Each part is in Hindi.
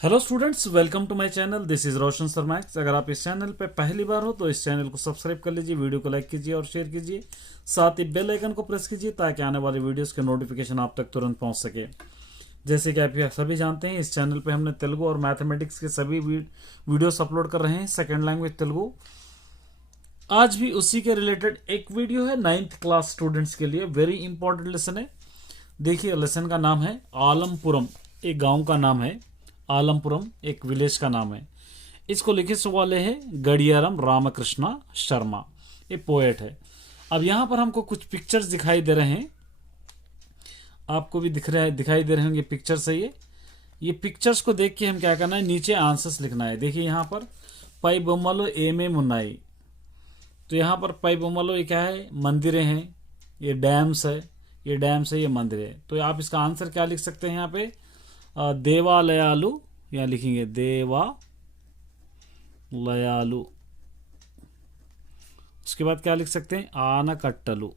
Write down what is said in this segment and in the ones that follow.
Hello students, welcome to my channel. This is Roshan Sharma. अगर आप इस चैनल पे पहली बार हो तो इस चैनल को सब्सक्राइब कर लीजिए, वीडियो को लाइक कीजिए और शेयर कीजिए। साथ ही बेल आइकन को प्रेस कीजिए ताकि आने वाली वीडियोस के नोटिफिकेशन आप तक तुरंत पहुंच सके। जैसे कि आप सभी जानते हैं, इस चैनल पे हमने तेलुगु और मैथमेटिक्स के सभी वीडियोस अपलोड कर रहे हैं, सेकेंड लैंग्वेज तेलुगु। आज भी उसी के रिलेटेड एक वीडियो है 9th क्लास स्टूडेंट्स के लिए, वेरी इंपॉर्टेंट लेसन है। देखिए, लेसन का नाम है आलमपुरम। एक गांव का नाम है आलमपुरम, एक विलेज का नाम है। इसको लिखे वाले हैं गडियारम रामकृष्णा शर्मा, ये पोएट है। अब यहाँ पर हमको कुछ पिक्चर्स दिखाई दे रहे हैं, आपको भी दिखाई दे रहे होंगे पिक्चर से। ये पिक्चर्स को देख के हम क्या करना है, नीचे आंसर्स लिखना है। देखिए यहाँ पर पई बोम्मलो एमे मुन्नाई, तो यहाँ पर पई बोम्मलो ये क्या है, मंदिरें हैं, ये डैम्स है, ये डैम्स है, ये मंदिर है। तो आप इसका आंसर क्या लिख सकते हैं, यहाँ पे देवालयालु, यहाँ लिखेंगे देवालयालु। उसके बाद क्या लिख सकते हैं, आनकट्टलु,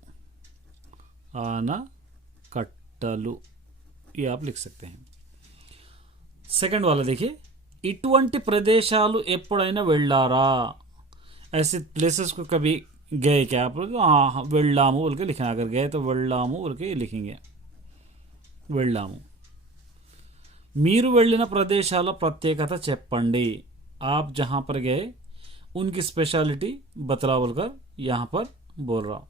आनकट्टलु, ये आप लिख सकते हैं। सेकंड वाला देखिए, इటువంటి ప్రదేశాలు ఎప్పుడైనా వెళ్ళారా, ऐसे प्लेसेस को कभी गए क्या आप लोग? हाँ, వెళ్ళాము बोल के लिखना। अगर गए तो వెళ్ళాము बोल के लिखेंगे, వెళ్ళాము। మీరు వెళ్ళిన ప్రదేశాల ప్రత్యేకత చెప్పండి, आप जहाँ पर गए उनकी स्पेशलिटी बतला बोलकर यहाँ पर बोल रहा।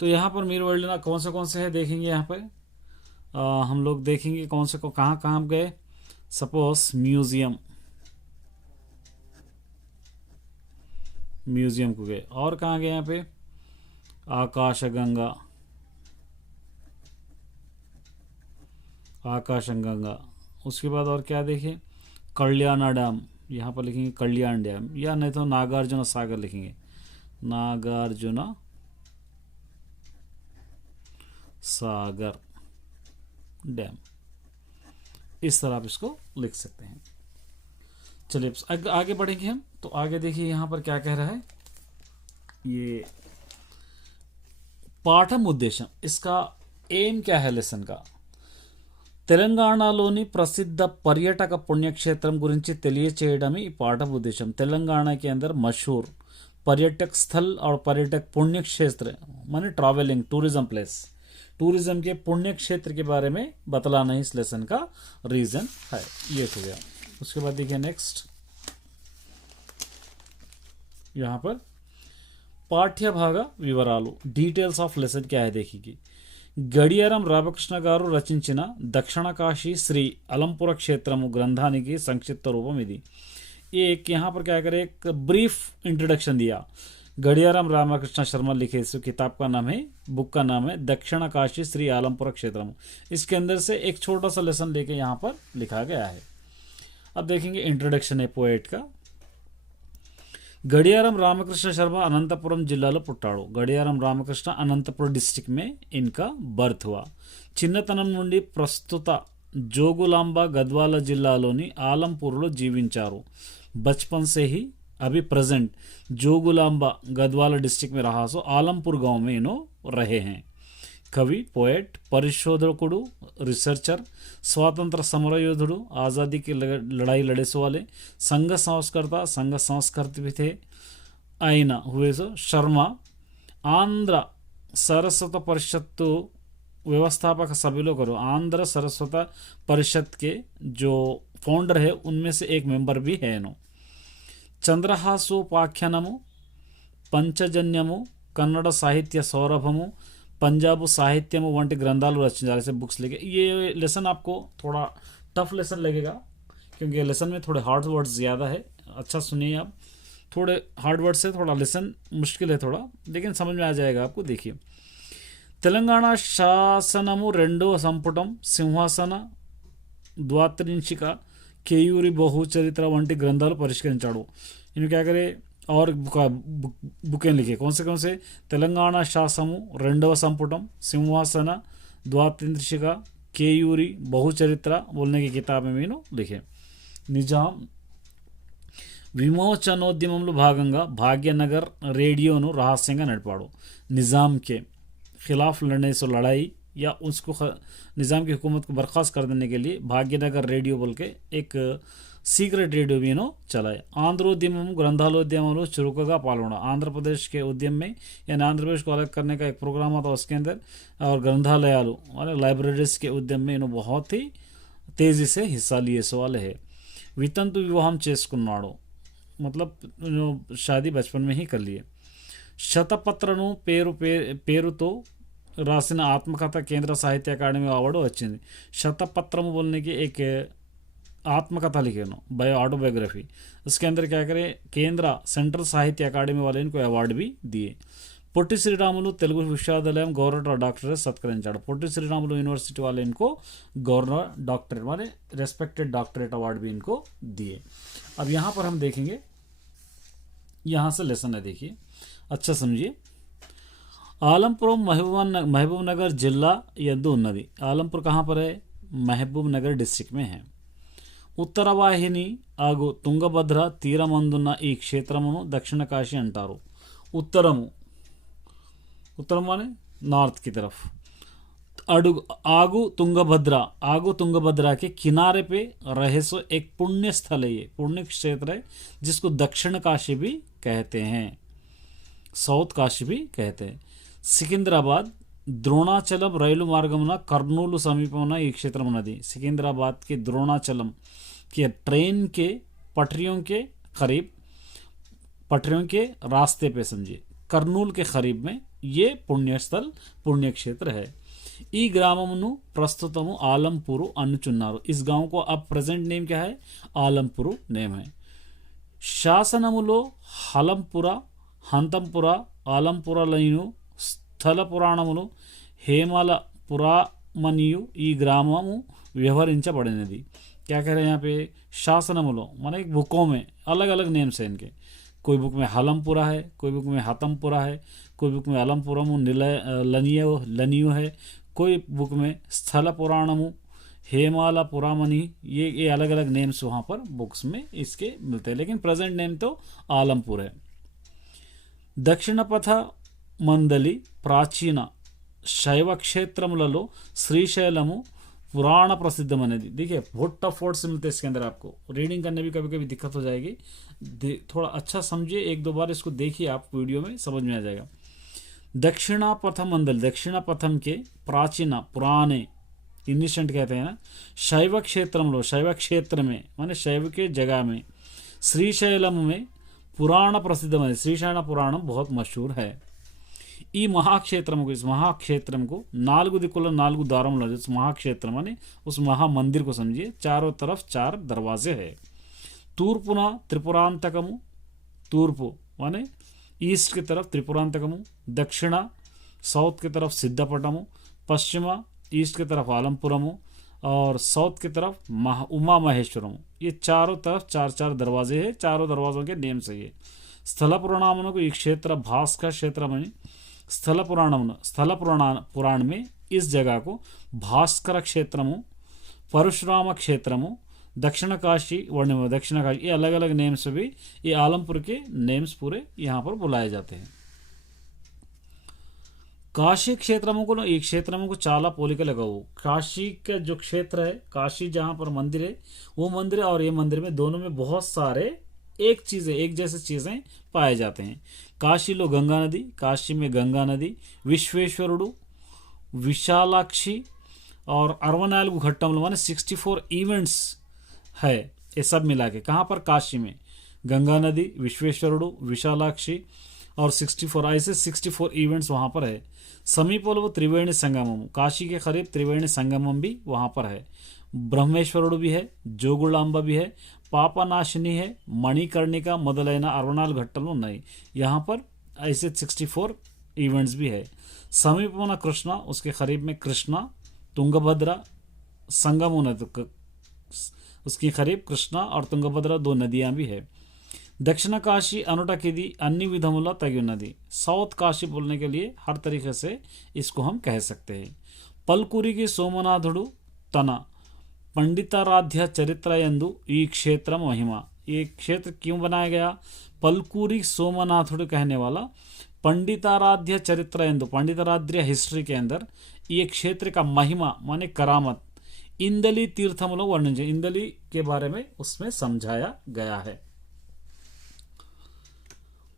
तो यहाँ पर मीर वर्ल्ड कौन से है देखेंगे। यहाँ पर हम लोग देखेंगे कौन से को कहाँ कहाँ गए। सपोज म्यूजियम, म्यूजियम को गए। और कहाँ गए, यहाँ पे आकाशगंगा, आकाशगंगा। उसके बाद और क्या देखें, कल्याण डैम, यहाँ पर लिखेंगे कल्याण डैम, या नहीं तो नागार्जुन सागर लिखेंगे, नागार्जुन सागर डैम। इस तरह आप इसको लिख सकते हैं। चलिए आगे बढ़ेंगे हम। तो आगे देखिए यहाँ पर क्या कह रहा है, ये पाठम उद्देश्य, इसका एम क्या है लेसन का। తెలంగాణలోని प्रसिद्ध पर्यटक पुण्यक्षेत्रम गुरिंची తెలియచేయడం ఈ पाठम उद्देश्य। तेलंगाना के अंदर मशहूर पर्यटक स्थल और पर्यटक पुण्य क्षेत्र माने ट्रैवलिंग टूरिज्म प्लेस, टूरिज्म के पुण्य क्षेत्र के बारे में बतलाना इस लेसन का रीजन है। ये हो गया। उसके बाद देखिए नेक्स्ट, यहाँ पर पाठ्य भाग विवरालु, डिटेल्स ऑफ लेसन क्या है देखिए। గడియారం రామకృష్ణ గారు రచించిన దక్షిణ కాశీ శ్రీ అలంపుర క్షేత్రము గ్రంథానికి సంక్షిప్త రూపం ఇది। ये एक यहाँ पर क्या करें, एक ब्रीफ इंट्रोडक्शन दिया। गडियाराम रामकृष्ण शर्मा लिखे इस किताब का नाम है, बुक का नाम है दक्षिण काशी श्री आलमपुर क्षेत्रम। इसके अंदर से एक छोटा सा लेसन लेके यहाँ पर लिखा गया है। अब देखेंगे इंट्रोडक्शन है पोएट का। गडियाराम रामकृष्ण शर्मा अनंतपुरम जिल्लाలో పుట్టాడు। గడియారం రామకృష్ణ అనంతపురం డిస్ట్రిక్ట్ में इनका बर्थ हुआ। చిన్నతనం నుండి ప్రస్తుత జోగులాంబ గద్వాల జిల్లాలోని ఆలంపూర్లో జీవించారు। बचपन से ही अभी प्रेजेंट जोगुलांबा गद्वाला डिस्ट्रिक्ट में रहा सो आलमपुर गांव में इन्हों रहे हैं। कवि, पोएट, परिशोधकुడు, रिसर्चर, स्वातंत्र समरयोधुడు, आज़ादी की लड़ाई लड़े सो वाले, संघ संस्कर्ता, संघ संस्कृत भी थे आईना हुए सो शर्मा। आंध्र सरस्वत परिषद व्यवस्थापक सभी लोग करो, आंध्र सरस्वत परिषद के जो फाउंडर है उनमें से एक मेंबर भी है नो। చంద్రహాసోపాఖ్యానము, పంచజన్యము, కన్నడ సాహిత్య సౌరభము, पंजाब साहित्यम వంటి ग्रंथालु रचना से बुक्स लिखे। ये लेसन आपको थोड़ा टफ लेसन लगेगा क्योंकि लेसन में थोड़े हार्ड वर्ड्स ज़्यादा है। अच्छा सुनिए आप, थोड़े हार्ड वर्ड से थोड़ा लेसन मुश्किल है थोड़ा, लेकिन समझ में आ जाएगा आपको। देखिए, తెలంగాణ శాసనము 2వ సంపుటం, సింహాసన ద్వాత్రింశిక, కేయూరి బహుచరిత్ర వంటి గ్రంథాలు పరిష్కరించాడు। इन्हें क्या करे और बुकें लिखे। कौन से తెలంగాణ శాసనము 2వ సంపుటం, సింహాసన ద్వాత్రింశిక, కేయూరి బహుచరిత్ర बोलने की किताब में लिखे। నిజాం విమోచనోద్యమంలో భాగంగా భాగ్యనగర్ రేడియోను రహస్యంగా నడిపాడు। నిజాం के खिलाफ लड़ने से लड़ाई या उसको निज़ाम की हुकूमत को बर्खास्त कर देने के लिए भाग्यनगर रेडियो बोल के एक सीक्रेट रेडियो भी चलाए। आंध्रोद्यम ग्रंथालोद्यम चुरुकगा पाल्गొన आंध्र प्रदेश के उद्यम में यानी आंध्र प्रदेश को अलग करने का एक प्रोग्राम था उसके अंदर, और ग्रंथालयालु माने लाइब्रेरीज के उद्यम में इन्होंने बहुत ही तेज़ी से हिस्सा लिए सवाल है। वितंतु विवाहम చేసుకున్నాడు मतलब शादी बचपन में ही कर लिए। శతపత్రను పేరుతో राసిన आत्मकथा केंद्र साहित्य अकादमी अवार्ड వచ్చింది। शतपत्रम बोलने की एक आत्मकथा लिखे नो बायो ऑटोबायोग्राफी, उसके अंदर क्या करें केंद्र सेंट्रल साहित्य अकादमी वाले इनको अवार्ड भी दिए। పొట్టి శ్రీరాములు తెలుగు విశ్వవిద్యాలయం governor doctorate सत्कరించాడు। Potti Sriramulu university वाले इनको गवर्नर डॉक्टरेट माने रेस्पेक्टेड डॉक्टरेट अवार्ड भी इनको दिए। अब यहाँ पर हम देखेंगे, यहाँ से लेसन है, देखिए अच्छा समझिए। आलमपुरम महबूब नगर जिला यद्दू उन्नति। आलमपुर कहाँ पर है? महबूब नगर डिस्ट्रिक्ट में है। ఉత్తరవాహిని ఆగు తుంగభద్ర తీరమందున్న ఈ క్షేత్రమును దక్షిణ కాశీ అంటారు। उत्तरम माने नॉर्थ की तरफ, आगू तुंगभद्रा के किनारे पे रहे सो एक पुण्य स्थल है, ये पुण्य क्षेत्र है जिसको दक्षिण काशी भी कहते हैं, साउथ काशी भी कहते हैं। सिकंदराबाद द्रोणाचलम రైలు మార్గమున కర్నూలు సమీపమున ఈ క్షేత్రం ఉన్నది। सिकंदराबाद के द्रोणाचलम के ट्रेन के पटरियों के रास्ते पे समझिए, कर्नूल के करीब में ये पुण्यस्थल पुण्य क्षेत्र है। ఈ గ్రామమును ప్రస్తుతము ఆలంపురు అనుచున్నారు। इस गांव को अब प्रेजेंट नेम क्या है? आलमपुर नेम है। శాసనములో హలంపుర హంతంపుర ఆలంపురలైను స్థల పురాణములు हेमाल पुरामनियु ఈ గ్రామము వ్యవహరించబడినది। क्या कह रहे हैं यहाँ पे? शासनमुलो माने एक बुकों में अलग अलग नेम्स हैं इनके, कोई बुक में हलमपुरा है, कोई बुक में हतमपुरा है, कोई बुक में अलमपुरमु लनियो है, कोई बुक में स्थल पुराणमु हेमाला पुरामनी, ये अलग अलग नेम्स वहाँ पर बुक्स में इसके मिलते हैं, लेकिन प्रेजेंट नेम तो आलमपुर है। दक्षिण पथ मंदली प्राचीन शैव क्षेत्रमुలలో श्रीशैलमु पुराण प्रसिद्धमनेदी। देखिए बहुत टफ वर्ड्स मिलते हैं इसके अंदर, आपको रीडिंग करने भी कभी कभी दिक्कत हो जाएगी, थोड़ा अच्छा समझिए, एक दो बार इसको देखिए, आप वीडियो में समझ में आ जाएगा। दक्षिणा पथम मंडल, दक्षिणा पथम के प्राचीन पुराने इनिशेंट कहते हैं ना, शैव क्षेत्रमुलो शैव क्षेत्र में माने शैव के जगह में, श्रीशैलम में पुराण प्रसिद्धमनेदी, श्रीशैल पुराणम बहुत मशहूर है। ఈ మహాక్షేత్రముకు इस महाक्षेत्र को नालुगु दिक्कुల नालुगु द्वारములు, इस महाक्षेत्र माने उस महामंदिर को समझिए, चारों तरफ 4 दरवाजे है। तूर्पुన त्रिपुरांतकमु, तूर्पु माने ईस्ट की तरफ त्रिपुरांतकमु, दक्षिण साउथ की तरफ सिद्धपटमु, पश्चिम ईस्ट की तरफ आलमपुरमु और साउथ की तरफ उमा महेश्वरमु। ये चारों तरफ 4 दरवाजे हैं, चारों दरवाजों के नेम से ये स्थल पुराणमुन को, ये क्षेत्र भास्कर क्षेत्र में स्थल पुराण में इस जगह को भास्कर क्षेत्रमु, परशुराम क्षेत्रमु, दक्षिण काशी वर्णिम, दक्षिण काशी, ये अलग अलग नेम्स भी ये आलमपुर के नेम्स पूरे यहाँ पर बुलाए जाते हैं। काशी क्षेत्रमु को ఈ క్షేత్రముకు చాలా పోలికలు కలవు। काशी का जो क्षेत्र है, काशी जहाँ पर मंदिर है, वो मंदिर और ये मंदिर में दोनों में बहुत सारे एक जैसे चीजें पाए जाते हैं। काशी लो गंगा नदी, काशी में गंगा नदी, विश्वेश्वरुడు, विशालाक्षी और 64 घट्टमुలు माने 64 इवेंट्स है, ये सब मिला के कहाँ पर? काशी में गंगा नदी, विश्वेश्वरुడు, विशालाक्षी और 64 ऐसे 64 इवेंट्स वहाँ पर है। समीपलो त्रिवेणी संगमम, काशी के करीब त्रिवेणी संगमम भी वहाँ पर है। ब्रह्मेश्वरुడు भी है, जोगुलांबा भी है, पापनाशिनी है, मणिकर्णिका మొదలైన 64 घट्टలు ఉన్నాయి। यहाँ पर ऐसे 64 इवेंट्स भी है। समीपना कृष्णा, उसके करीब में कृष्णा, तुंगभद्रा संगम उसके करीब कृष्णा और तुंगभद्रा 2 नदियाँ भी है। दक्षिण काशी अनुटकिदी अन्य विधमुला तगी नदी, साउथ काशी बोलने के लिए हर तरीके से इसको हम कह सकते हैं। पलकुरी की सोमनाथुडु तन पंडिताराध्य चरित्रयंदु ఈ క్షేత్రం మహిమ, ये क्षेत्र क्यों बनाया गया? पलकूरी सोमनाथुడు कहने वाला पंडिताराध्य चरित्र पंडिताराध्य हिस्ट्री के अंदर ये क्षेत्र का महिमा माने करामत इंदली तीर्थमुलो वर्णिंचे, इंदली के बारे में उसमें समझाया गया है.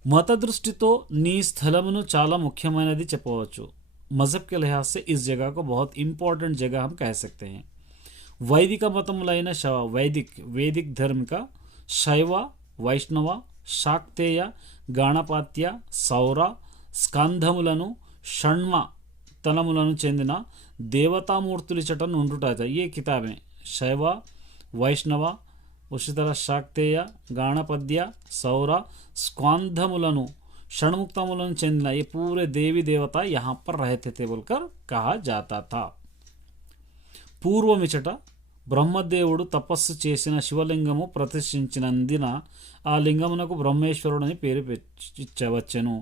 మత దృష్టితో నీ స్థలమును చాలా ముఖ్యమైనది చెప్పవచ్చు. मजहब के लिहाज से इस जगह को बहुत इंपॉर्टेंट जगह हम कह सकते हैं. वैदिक मतमुलैन वैदिक धर्म का शैव, వైష్ణవ, శాక్తేయ, గాణపాత్య, సౌర, స్కంధములను, షణ్మ తలములను చెందిన దేవతామూర్తులు ఇచ్చట నుండుట. ये किताबें शैव, వైష్ణవ, उसी तरह शाक्तेय, गाणपद्य, सौर, स्कांधमुలను, षण्मुक्तमुలను చెందిన ये पूरे देवी देवता यहाँ पर रहते थे बोलकर कहा जाता था. పూర్వమిచట బ్రహ్మదేవుడు తపస్సు చేసిన శివలింగము ప్రతిష్ఠించినందున ఆ లింగమునకు బ్రహ్మేశ్వరుడని పేరు ఇచ్చవచ్చెను.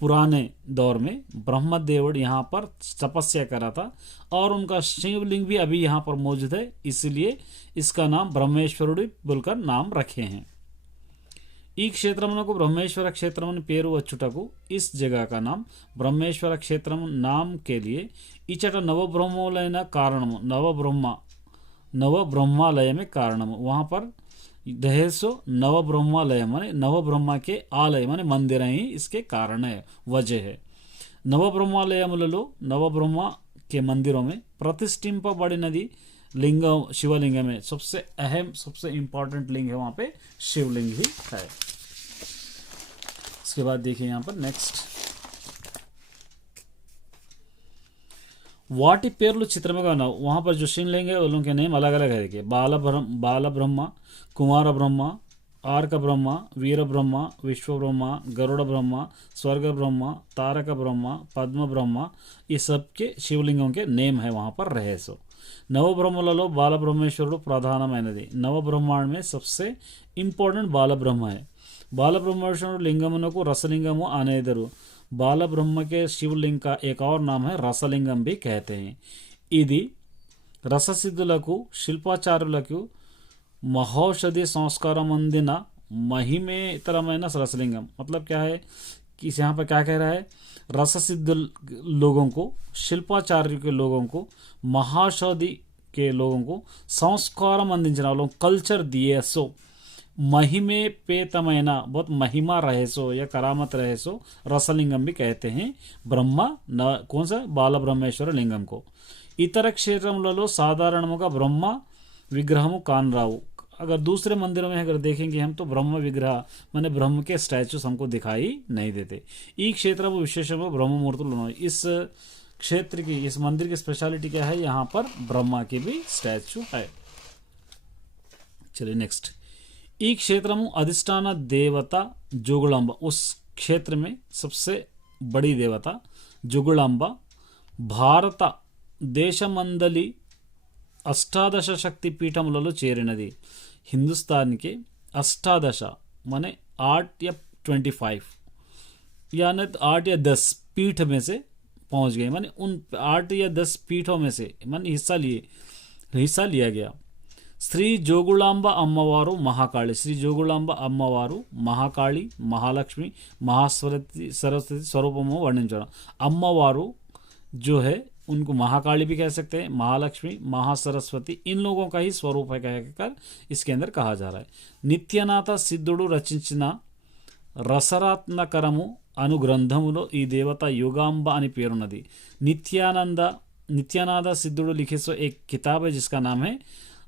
पुराने दौर में ब्रह्मदेव यहाँ पर तपस्या करा था और उनका शिवलिंग भी अभी यहाँ पर मौजूद है, इसलिए इसका नाम ब्रह्मेश्वरुడు बोलकर नाम रखे हैं. ఈ క్షేత్రమునకు బ్రహ్మేశ్వర క్షేత్రముని పేరు వచ్చుటకు इस जगह का नाम ब्रह्मेश्वर क्षेत्रम नाम के लिए इचट नवब्रह्मोलयन कारणము नवब्रह्मालय में कारणము वहाँ पर दहेसो नवब्रह्मालय माने नवब्रह्मा के आलय माने मंदिर ही इसके कारण है, वजह है. नवब्रह्मालयमुలలో नवब्रह्म के मंदिरों में प्रतिष्ठिंपबडिनदी लिंग शिवलिंग में सबसे अहम सबसे इंपॉर्टेंट लिंग है, वहाँ पे शिवलिंग ही है. इसके बाद देखिए यहाँ पर नेक्स्ट वाटी पेर्लु चित्र में गाना वहाँ पर जो शिवलिंग है उन लोगों के नेम अलग अलग है. देखिए बाल ब्रह्मा, कुमार ब्रह्मा, आर्क ब्रह्मा, वीर ब्रह्मा, विश्व ब्रह्मा, गरुड़ ब्रह्मा, स्वर्ग ब्रह्मा, तारक ब्रह्मा, पद्म ब्रह्मा, ये सब के शिवलिंगों के नेम है वहाँ पर रहे. सो नवब्रह्मలలో బాలబ్రహ్మేశ్వరుడు ప్రధానమైనది. నవబ్రహ్మాండ में सबसे इंपॉर्टेंट बालब्रह्म है. बालब्रह्मेश्वरुడు लिंगमुनకు रसलिंगमु అనేదరు. बाल ब्रह्म के शिवलिंग का एक और नाम है रसलिंगम भी कहते हैं. ఇది రససిద్ధులకు శిల్పాచారులకు महौषधि संस्कारम अंदिना महिमेतरమైన रसलिंगम. मतलब क्या है कि यहाँ पर क्या कह रहा है? रससिद्ध लोगों को, शिल्पाचार्य के लोगों को, महाौषधि के लोगों को संस्कारम अंदिंచిన लोग कल्चर दिए. सो महिमे पेतमैना बहुत महिमा रहे सो या करामत रहे सो रसलिंगम भी कहते हैं ब्रह्मा कौन सा बाल ब्रह्मेश्वर लिंगम को. इतर क्षेत्रमुలలో సాధారణముగా ब्रह्म विग्रहము కానరావు. अगर दूसरे मंदिरों में अगर देखेंगे हम तो ब्रह्म विग्रह माने ब्रह्म के स्टैचूस हमको दिखाई नहीं देते. ఈ క్షేత్రము విశేషము ब्रह्ममूर्తులు ఉన్నాయి. इस क्षेत्र की इस मंदिर की स्पेशलिटी क्या है? यहाँ पर ब्रह्मा की भी स्टैचू है. चलिए नेक्स्ट. ఈ క్షేత్రము अधिष्ठान देवता जोगुलांबा. उस क्षेत्र में सबसे बड़ी देवता जोगुलांबा भारत देशमंदली अष्टादश शक्ति पीठमुలలో చేరినది. हिंदुस्तान के अष्टादश माने 8 या 25 यानी 8 या 10 पीठ में से पहुंच गए. माने उन 8 या 10 पीठों में से माने हिस्सा लिया गया. శ్రీ జోగులాంబ అమ్మవారు మహాకాళి. శ్రీ జోగులాంబ అమ్మవారు మహాకాళి, महालक्ष्मी, सरस्वती स्वरूपमो वर्णिंचడం. अम्मवारू जो है उनको महाकाली भी कह सकते हैं, महालक्ष्मी, महासरस्वती इन लोगों का ही स्वरूप है कहकर इसके अंदर कहा जा रहा है. నిత్యనాథ సిద్ధుడు రచించిన రసరత్నకరము అను గ్రంథములో ఈ దేవత యోగాంబ అని పేరున్నది. नित्यानाथ सिद्धुడు लिखे सो एक किताब है जिसका नाम है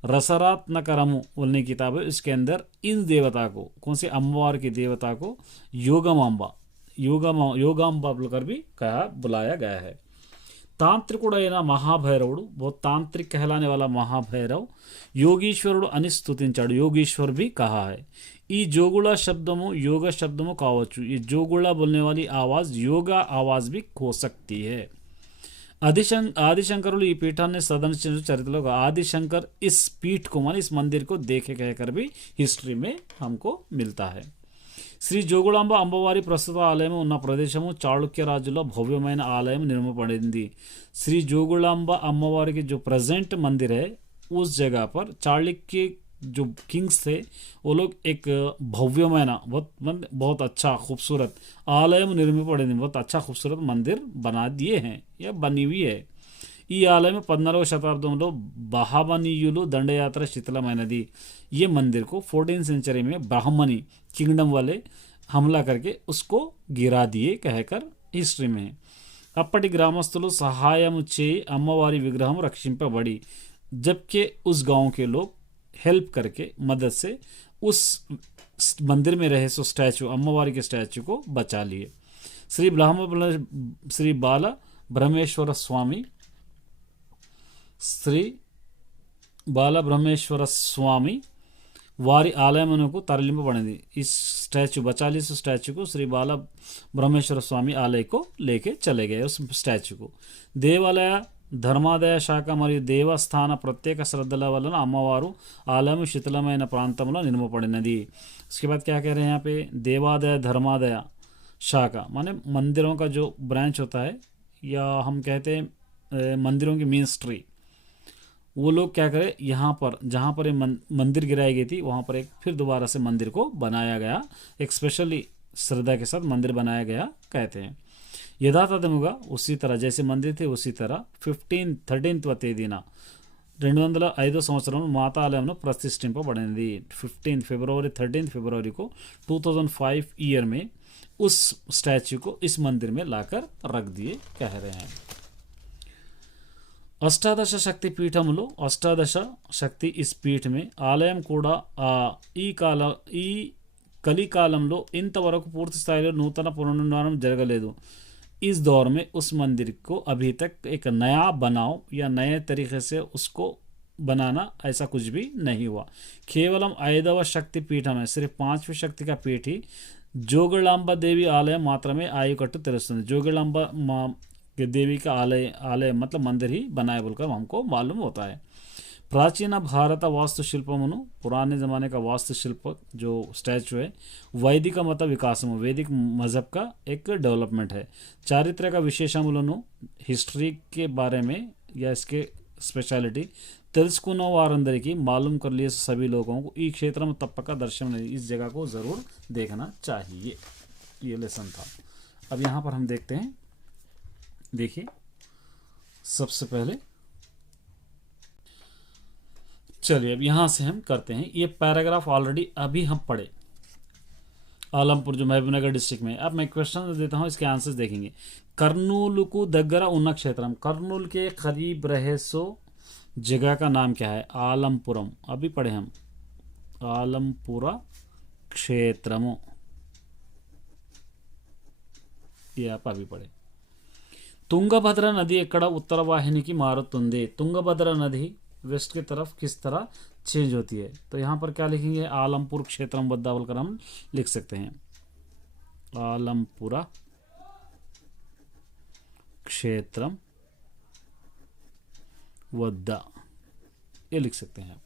रसरात्नकरमु बोलने की किताब है. इसके अंदर इन देवता को कौन से अम्मवार की देवता को योगांबा बोलकर भी बुलाया गया है. तांत्रिकुडైన महाभैरवुడు बहुत तांत्रिक कहलाने वाला महाभैरव योगीश्वरुడు అని స్తుతించాడు. योगीश्वर भी कहा है. ఈ జోగుళ శబ్దము యోగ శబ్దము కావచ్చు. ये जोगुला बोलने वाली आवाज योगा आवाज भी हो सकती है. आदिशंकरुలు ఈ పీఠాన్ని సదర్శించిన చరిత్రలో आदिशंकर इस पीठ को माने इस मंदिर को देखे कहकर भी हिस्ट्री में हमको मिलता है. శ్రీ జోగులాంబ అమ్మవారి ప్రస్తుత ఆలయం ఉన్న ప్రదేశము చాళుక్య రాజులో భవ్యమైన ఆలయం నిర్మింపబడింది. శ్రీ జోగులాంబ అమ్మవారి की जो प्रेजेंट मंदिर है उस जगह पर चाणक्य जो किंग्स थे वो लोग एक भव्यमय बहुत अच्छा खूबसूरत आलयम निर्मित पड़े, बहुत अच्छा खूबसूरत मंदिर बना दिए हैं या बनी हुई है। ఈ ఆలయం 15వ శతాబ్దంలో బహమనీయులు దండయాత్ర శిథిలమైనది। ये मंदिर को 14th सेंचुरी में ब्राह्मणी किंगडम वाले हमला करके उसको गिरा दिए कहकर हिस्ट्री में है। అప్పటి గ్రామస్తులు సహాయం చేయి అమ్మవారి విగ్రహం రక్షింపబడి, जबकि उस गांव के लोग हेल्प करके मदद से उस मंदिर में रहे सो स्टैचू अम्मवारी के स्टैचू को बचा लिए। श्री बाला ब्रह्मेश्वर स्वामी శ్రీ బాలబ్రహ్మేశ్వర స్వామి వారి ఆలయమునకు తరలింపబడింది। इस स्टैचू बचा ली, उस स्टैचू को श्री बाला ब्रह्मेश्वर स्वामी आलय को लेके चले गए। उस स्टैचू को దేవాలయ ధర్మాదాయ శాఖ మరియు దేవస్థాన ప్రత్యేక శ్రద్ధల వలన అమ్మవారు ఆలయం శిథిలమైన ప్రాంతంలో నిలవబడినది। उसके बाद क्या कह रहे हैं यहाँ पे, देवादाय धर्मादाय शाखा माने मंदिरों का जो ब्रांच होता है, या हम कहते हैं मंदिरों की मेन स्ट्री, वो लोग क्या करें यहाँ पर जहाँ पर मंदिर गिराई गई थी वहाँ पर एक फिर दोबारा से मंदिर को बनाया गया, एक स्पेशली श्रद्धा के साथ मंदिर बनाया गया कहते हैं। యథాతథముగా उसी तरह जैसे मंदिर थे उसी तरह 13వ తేదీన 205వ సంవత్సరంలో మాతా ఆలయంలో ప్రతిష్ఠింపబడింది। 13 फरवरी को 2005 ईयर में उस स्टैच्यू को इस मंदिर में लाकर रख दिए कह रहे हैं। అష్టాదశ శక్తి పీఠములు అష్టాదశ శక్తి ఇస్ పీఠ में ఆలయం కూడా ఈ కలికాలంలో ఇంతవరకు పూర్తి స్థాయిలో నూతన పునర్నిర్మాణం జరగలేదు। इस दौर में उस मंदिर को अभी तक एक नया बनाओ या नए तरीके से उसको बनाना ऐसा कुछ भी नहीं हुआ। केवलम 5వ शक्ति पीठ में सिर्फ 5वीं शक्ति का पीठ ही जोगलांबा देवी आलय मात्र में आयुकट्टु तेरुस्तुंदी। जोगलांबा देवी का आलय मतलब मंदिर ही बनाए बोलकर हमको मालूम होता है। प्राचीन भारत वास्तुशिल्पमुनु पुराने ज़माने का वास्तुशिल्प जो स्टैचू है वैदिक मत विकासम वैदिक मज़हब का एक डेवलपमेंट है। चारित्र्य का विशेषमुలను हिस्ट्री के बारे में या इसके स्पेशलिटी తెలుసుకున్న వారందరికీ मालूम कर लिए सभी लोगों को ఈ क्षेत्र में तपक दर्शन इस जगह को ज़रूर देखना चाहिए। ये लेसन था। अब यहाँ पर हम देखते हैं, देखिए सबसे पहले चलिए अब यहाँ से हम करते हैं। ये पैराग्राफ ऑलरेडी अभी हम पढ़े आलमपुर जो महबूबनगर डिस्ट्रिक्ट में। अब मैं क्वेश्चन देता हूँ, इसके आंसर्स देखेंगे। कर्नूल को दग्गरा उन्न क्षेत्रम, कर्नूल के करीब रहे सो जगह का नाम क्या है? आलमपुरम। अभी पढ़े हम आलमपुरा क्षेत्रमो, ये आप अभी पढ़े। तुंगभद्रा नदी ఎక్కడ उत्तर वाहिनी की మారుతుంది? तुंगभद्रा नदी वेस्ट की तरफ किस तरह चेंज होती है? तो यहाँ पर क्या लिखेंगे? आलमपुर क्षेत्रम वद्दा बोलकर हम लिख सकते हैं। आलमपुरा क्षेत्रम वद्दा, ये लिख सकते हैं।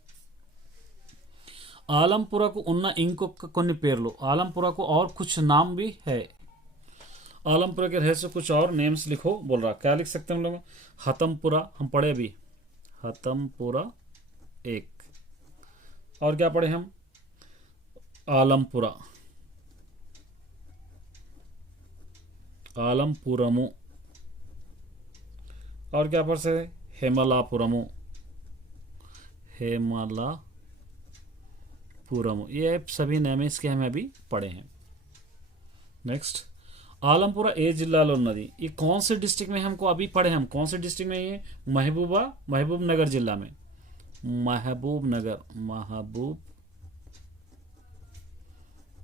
आलमपुरा को उन्न इंकोक కొన్ని పేర్లు, आलमपुरा को और कुछ नाम भी है। आलमपुरा के रहस्य कुछ और नेम्स लिखो बोल रहा, क्या लिख सकते हैं हम लोग? हतमपुरा हम पढ़े अभी, हतमपुरा एक। और क्या पढ़े हम? आलमपुरा, आलमपुरमु। और क्या पढ़ सकते? हेमलापुरमु, हेमलापुरमु। ये सभी नेम इसके हम अभी पढ़े हैं। नेक्स्ट, आलमपुरा ए जिल्लालो उन्नदी, ये कौन से डिस्ट्रिक्ट में हमको अभी पढ़े हम? कौन से डिस्ट्रिक्ट में? ये महबूब नगर जिला में, महबूब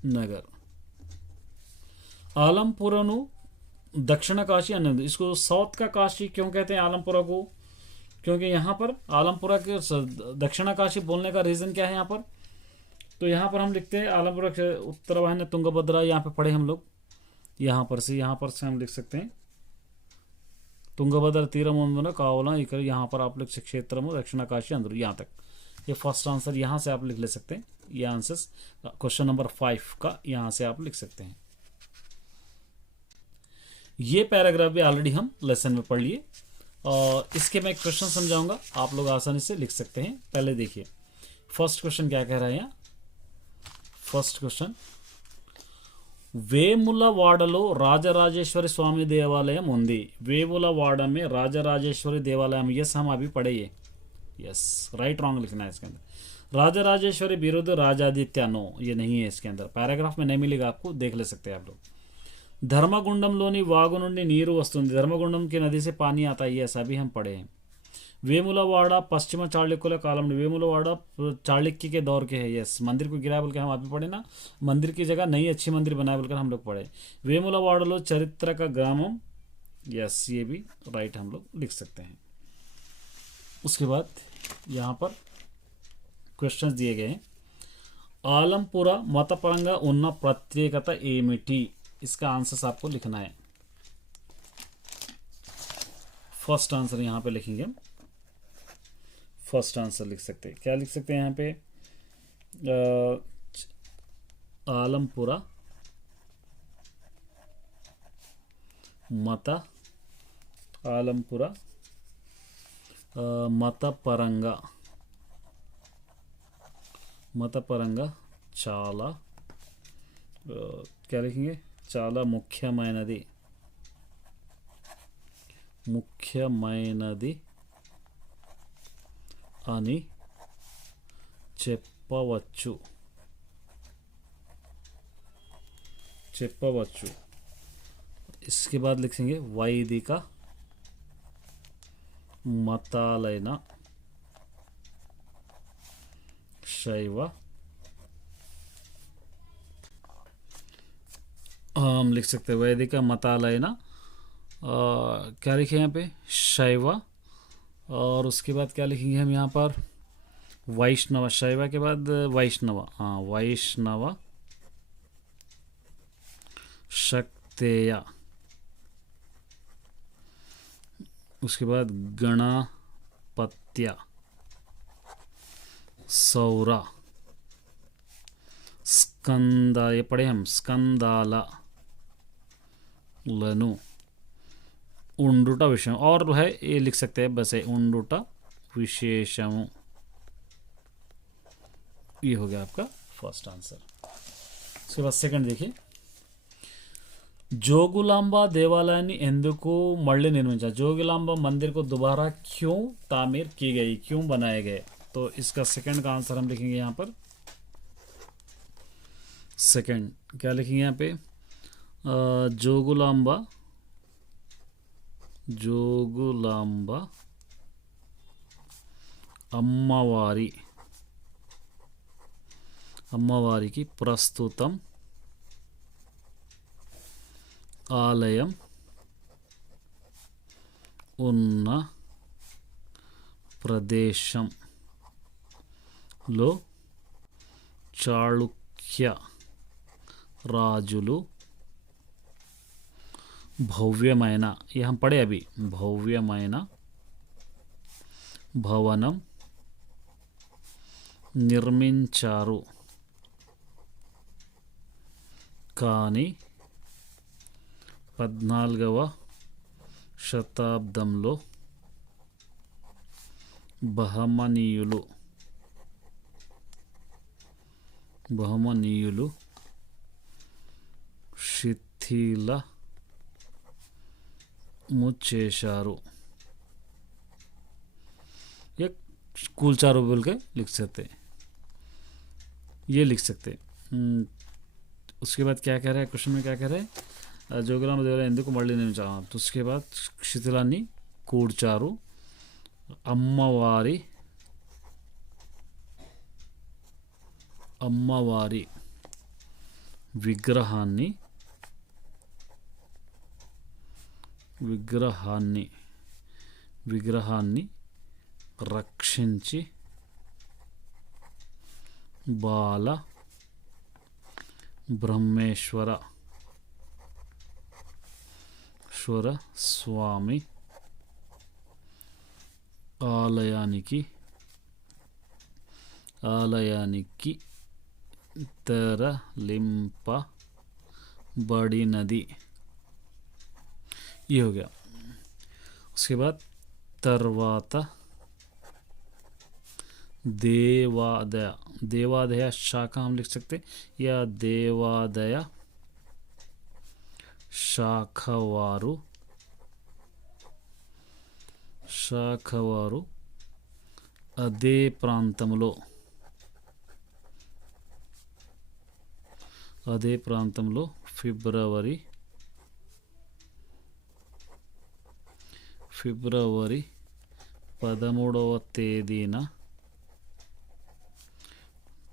नगर। आलमपुरनु दक्षिण काशी अन्य, इसको साउथ का काशी क्यों कहते हैं आलमपुरा को? क्योंकि यहाँ पर आलमपुरा के दक्षिण काशी बोलने का रीजन क्या है यहाँ पर? तो यहाँ पर हम लिखते हैं आलमपुरा के उत्तर वाहिनी तुंगभद्रा, यहाँ पे पढ़े हम लोग। यहाँ पर से हम लिख सकते हैं तुंगभद्रा तीरम कावला, यहाँ पर आप लिख सकते क्षेत्र में दक्षिण काशी अंदर, यहाँ तक। ये फर्स्ट आंसर यहाँ से आप लिख ले सकते हैं। ये आंसर्स क्वेश्चन नंबर 5 का यहाँ से आप लिख सकते हैं। ये पैराग्राफ भी ऑलरेडी हम लेसन में पढ़ लिए और इसके मैं क्वेश्चन समझाऊंगा, आप लोग आसानी से लिख सकते हैं। पहले देखिए, फर्स्ट क्वेश्चन क्या कह रहा है यहाँ? फर्स्ट क्वेश्चन, వేములవాడలో राजराजेश्वरी स्वामी देवालयम ఉంది. वेमुलवाड़ा में राजराजेश्वरी देवालयम. यस, हम अभी पढ़े ये. यस, राइट रॉन्ग लिखना है इसके अंदर. राजराजेश्वरी बिरुद राजादित्य, नो ये नहीं है इसके अंदर. पैराग्राफ में नहीं मिलेगा आपको, देख ले सकते हैं आप लोग. ధర్మగుండంలోని వాగు నుండి నీరు వస్తుంది. ధర్మగుండం की नदी से पानी आता है. यस, अभी हम पढ़े हैं. वेमुलवाड़ा पश्चिम चालुक्य कालम. वेमुलवाड़ा चालुक्य के दौर के है. यस, मंदिर को गिराया बोल के हम अभी पढ़े ना. मंदिर की जगह नई अच्छी मंदिर बनाए बोलकर हम लोग पढ़े. वेमुलवाड़लो चरित्र का ग्रामम. यस, ये भी राइट हम लोग लिख सकते हैं. उसके बाद यहाँ पर क्वेश्चंस दिए गए हैं. आलमपुरा मतपरंगा उन्न प्रत्येकता ఏమిటి? इसका आंसर आपको लिखना है. फर्स्ट आंसर यहाँ पे लिखेंगे हम. फर्स्ट आंसर लिख सकते हैं. क्या लिख सकते हैं यहाँ पे? आलमपुरा मत आलमपुरा मतपरंगा मतपरंगा చాలా क्या लिखेंगे? చాలా ముఖ్యమైనది అని చెప్పవచ్చు. इसके बाद लिखेंगे వైదిక మతాలైన శైవ. हम लिख सकते हैं वैदिक मतालयना. क्या लिखे यहाँ पे? शैव. और उसके बाद क्या लिखेंगे हम यहाँ पर? वैष्णव. शैव के बाद वैष्णव. हाँ, वैष्णव शक्तेय. उसके बाद गणपत्य सौरा. स्कंद, ये पढ़े हम. स्कंदाला లను ఉండుట विषय. और है ये लिख सकते हैं बस है ఉండుట विशेषము. ये हो गया आपका फर्स्ट आंसर. उसके बाद सेकंड देखिए. जोगुलांबा देवालयाన్ని ఎందుకు మళ్ళీ నిర్మించారు? जोगुलांबा मंदिर को दोबारा क्यों तामीर की गई, क्यों बनाए गए? तो इसका सेकंड का आंसर हम लिखेंगे यहाँ पर. सेकंड क्या लिखेंगे यहाँ पे? जोगुलांबा అమ్మవారికి ప్రస్తుతం ఆలయం ఉన్న ప్రదేశంలో చాళుక్య రాజులు భవ్యమైన, ये हम पढ़े अभी, భవ్యమైన భవనం నిర్మించారు. కానీ 14వ శతాబ్దంలో బహమనీయులు శిథిలము या కూల్చారు बोल के लिख सकते, ये लिख सकते. उसके बाद क्या कह रहा है क्वेश्चन में? क्या कह रहा है? जोगुलांबा देवालయం ఎందుకు మళ్ళీ నిర్మించారు? तो उसके बाद శిథిలాన్ని కూల్చారు. అమ్మవారి విగ్రహాన్ని రక్షించి బాల బ్రహ్మేశ్వర స్వామి ఆలయానికి తరలింపబడినది. ये हो गया. उसके बाद తర్వాత देवादय, देवादय शाखा हम लिख सकते, या देवादय शाखवारू, शाखవారు అదే ప్రాంతంలో, అదే ప్రాంతంలో ఫిబ్రవరి 13వ తేదీన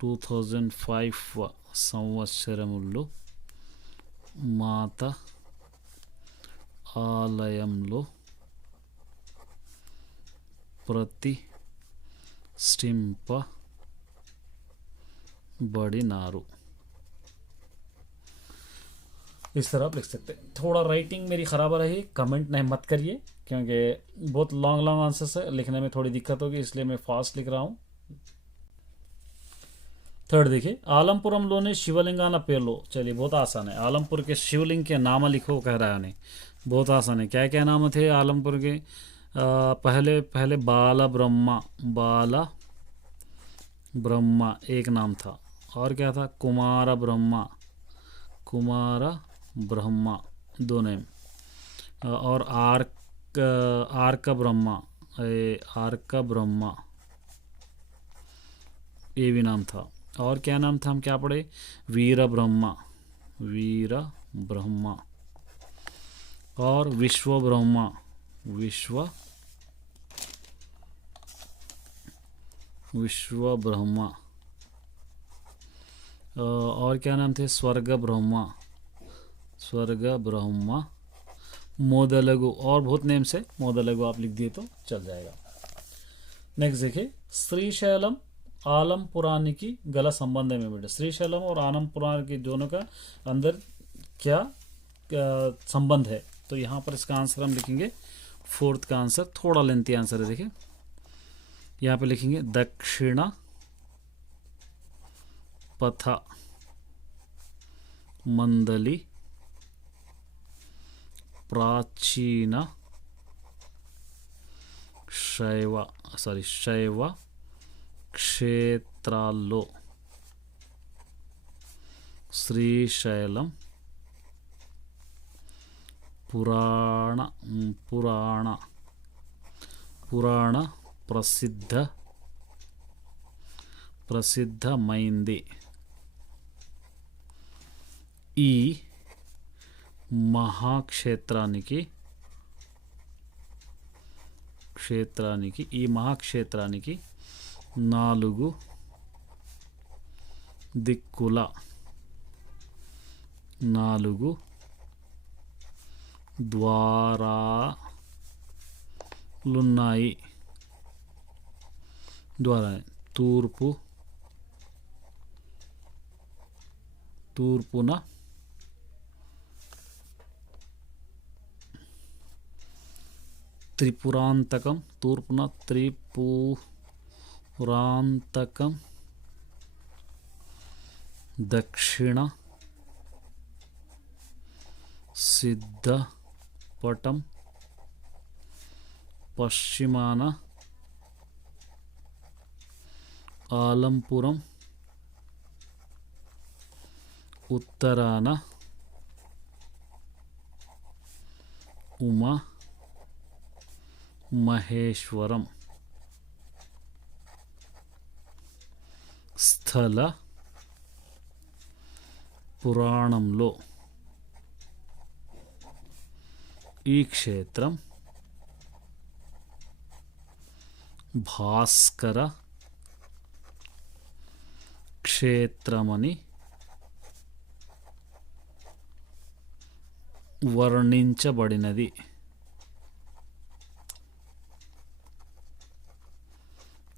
2005 సంవత్సరములో మాత ఆలయంలో प्रतिष्ठिंपबडिनारु। इस तरह आप लिख सकते हैं। थोड़ा राइटिंग मेरी ख़राब रही, कमेंट नहीं मत करिए, क्योंकि बहुत लॉन्ग लॉन्ग आंसर्स है, लिखने में थोड़ी दिक्कत होगी, इसलिए मैं फास्ट लिख रहा हूँ। थर्ड देखिए, आलमपुरमलोने शिवलिंगाना पेर्लो। चलिए बहुत आसान है, आलमपुर के शिवलिंग के नाम लिखो कह रहा है, नहीं बहुत आसान है। क्या क्या नाम थे आलमपुर के? पहले बाला ब्रह्मा, बाला ब्रह्मा एक नाम था, और क्या था? कुमार ब्रह्मा, कुमार ब्रह्मा दो नेम, और आर्क ब्रह्मा, आर्क ब्रह्मा ये भी नाम था। और क्या नाम था, हम क्या पढ़े? वीर ब्रह्मा, वीर ब्रह्मा, और विश्व ब्रह्मा, विश्व ब्रह्मा, और क्या नाम थे? स्वर्ग ब्रह्मा, स्वर्ग ब्रह्मा, मोदलगु, और बहुत नेम से मोदलगु आप लिख दिए तो चल जाएगा। नेक्स्ट देखिए, श्रीशैलम आलमपुरानिकी गला संबंध में बेटे। श्रीशैलम और आलमपुरान के दोनों का अंदर क्या संबंध है? तो यहाँ पर इसका आंसर हम लिखेंगे, फोर्थ का आंसर थोड़ा लेंथी आंसर है। देखिए यहाँ पे लिखेंगे दक्षिण पथ मंदली प्राचीन శైవ క్షేత్రాల్లో శ్రీశైలం పురాణ ప్రసిద్ధమైంది. ఈ మహాక్షేత్రానికి నాలుగు దిక్కుల ద్వారాలున్నాయి. తూర్పున త్రిపురాంతకం, దక్షిణ సిద్ధపటం, పశ్చిమాన ఆలంపురం, ఉత్తరాన ఉమా మహేశ్వరం. స్థల పురాణంలో ఈ క్షేత్రం భాస్కర క్షేత్రమని వర్ణించబడినది.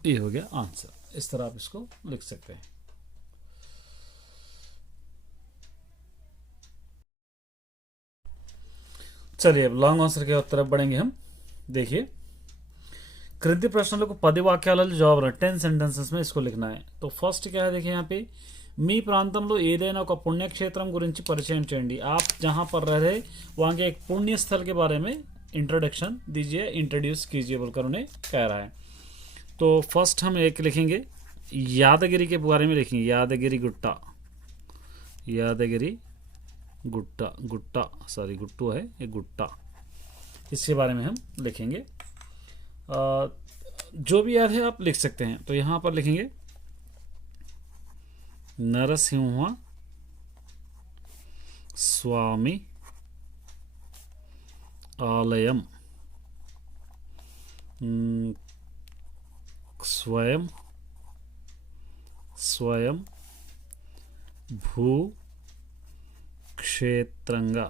ये हो गया आंसर। इस तरह आप इसको लिख सकते हैं। चलिए अब लॉन्ग आंसर के तरफ बढ़ेंगे हम। देखिए, క్రింది ప్రశ్నలకు 10 వాక్యాలలో జవాబు 10 సెంటెన్సెస్ में इसको लिखना है। तो फर्स्ट क्या है, देखिए यहाँ पे మీ ప్రాంతంలో ఏదైనా ఒక పుణ్యక్షేత్రం గురించి పరిచయం చేయండి। आप जहाँ पर रह रहे वहाँ के एक पुण्य स्थल के बारे में इंट्रोडक्शन दीजिए, इंट्रोड्यूस कीजिए बोलकर उन्हें कह रहा है। तो फर्स्ट हम एक लिखेंगे यादगिरी के बारे में लिखेंगे, यादगिरी गुट्टा, यादगिरी गुट्टा, गुट्टा सॉरी गुट्टू है ये, गुट्टा, इसके बारे में हम लिखेंगे। जो भी याद है आप लिख सकते हैं। तो यहाँ पर लिखेंगे नरसिंह स्वामी आलयम, स्वयं स्वयं भू క్షేత్రంగా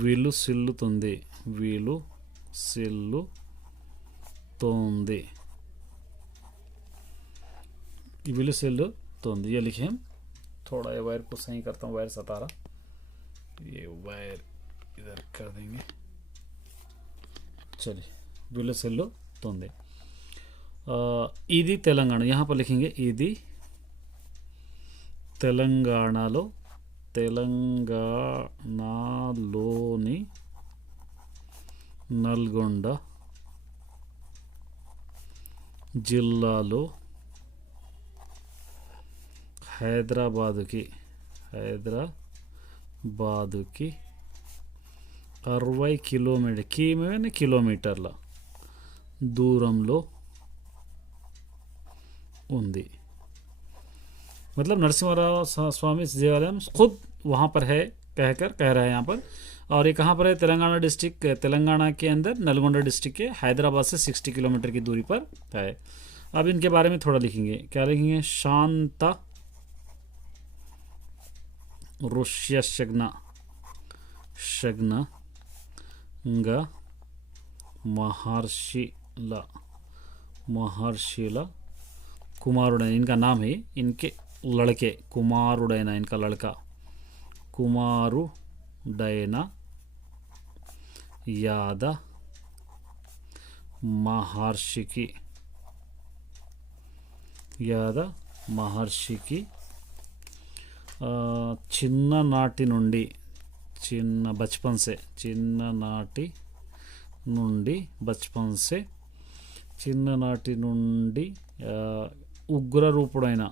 విలుసిల్లుతుంది, విలుసిల్లుతోంది, विलुसिल्लुतोंदी, ये लिखे हम। थोड़ा ये वायर को सही करता हूँ, वायर सता रहा, ये वायर इधर कर देंगे। चलिए, विलुसिल्लुतोंदी। ఇది తెలంగాణ, यहाँ पर लिखेंगे ఇది తెలంగాణలో, తెలంగాణలోని నల్గొండ జిల్లాలో హైదరాబాదుకి 60 కిలోమీటర్, కిలోమీటర్ల దూరంలో ఉంది। मतलब नरसिंहराव स्वामी देवालय खुद वहाँ पर है कहकर कह रहा है यहाँ पर। और ये कहाँ पर है? तेलंगाना डिस्ट्रिक्ट, तेलंगाना के अंदर नलगोंडा डिस्ट्रिक्ट के हैदराबाद से 60 किलोमीटर की दूरी पर है। अब इनके बारे में थोड़ा लिखेंगे, क्या लिखेंगे? शांता ऋष्यशग्न గా महर्षिला कुमारुडैन, इनका नाम है, इनके लड़के कुमारुडैन, इनका लड़का कुमारुडैन याद महर्षिకి చిన్ననాటి నుండి, చిన్ననాటి నుండి ఉగ్ర రూపుడైన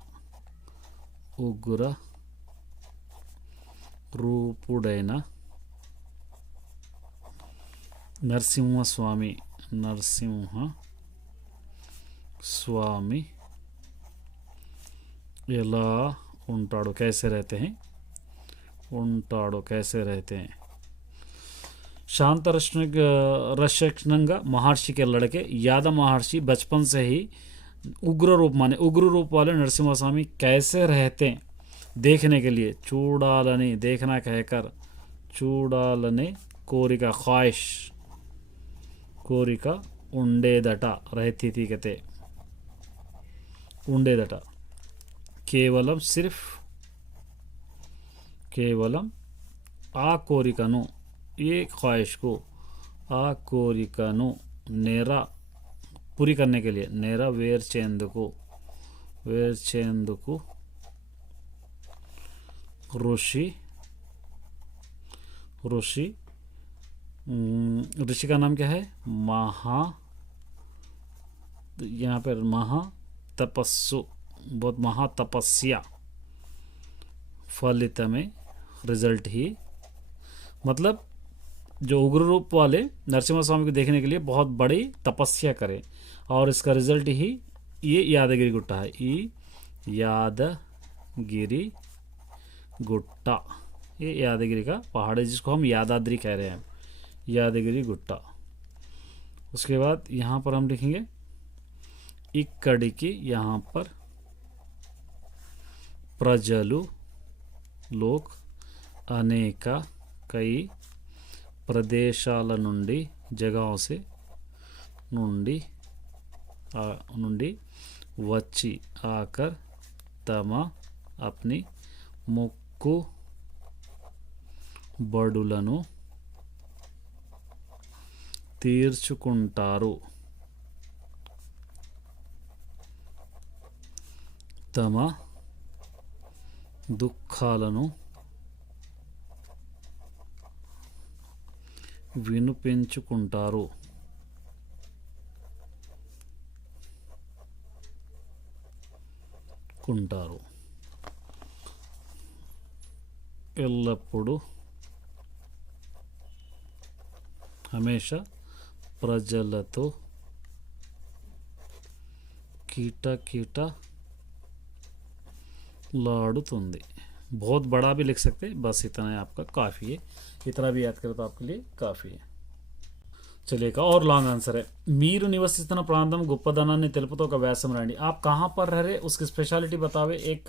నరసింహస్వామి ఎలా ఉంటాడో, कैसे रहते हैं, शांत रक्षणंगा महर्षि के लड़के यादव महर्षि बचपन से ही उग्र रूप, माने उग्र रूप वाले नरसिंह स्वामी कैसे रहते हैं देखने के लिए, चूड़ालने देखना कहकर, चूड़ालने कोरिका ख्वाहिश, कोरिका ఉండేదట, रहती थी कहते ఉండేదట, కేవలం सिर्फ కేవలం ఆ కోరికను, ये ख्वाहिश को, आ कोरिकनु नेरा पूरी करने के लिए, नेरा वेरचेंदुकु ऋषि का नाम क्या है? यहाँ पर महातपस्सु, बहुत महातपस्या, फलित में रिजल्ट ही, मतलब जो उग्र रूप वाले नरसिम्हा स्वामी को देखने के लिए बहुत बड़ी तपस्या करे और इसका रिजल्ट ही ये यादगिरी गुट्टा है। यादगिरी गुट्टा, ये यादगिरी का पहाड़ है जिसको हम यादाद्री कह रहे हैं, यादगिरी गुट्टा। उसके बाद यहाँ पर हम लिखेंगे इक्कड़ी की, यहाँ पर प्रजलु लोग अनेक कई प्रदेशाल నుండి, जगहों से నుండి వచ్చి आकर तम अपनी మొక్కు బడులను తీర్చుకుంటారు, తమ దుఃఖాలను వినిపించుకుంటారు, ఉంటారు, ఎల్లప్పుడూ హమేషా ప్రజలతో కిటకిటలాడుతుంది। बहुत बड़ा भी लिख सकते हैं, बस इतना है आपका काफ़ी है, इतना भी याद करो तो आपके लिए काफ़ी है। चलिए का और लॉन्ग आंसर है, మీరు నివసిస్తున్న ప్రాంతం గొప్పదనాన్ని తెలుపుతూ ఒక వ్యాసం రాయండి। आप कहाँ पर रह रहे उसकी स्पेशलिटी बतावे, एक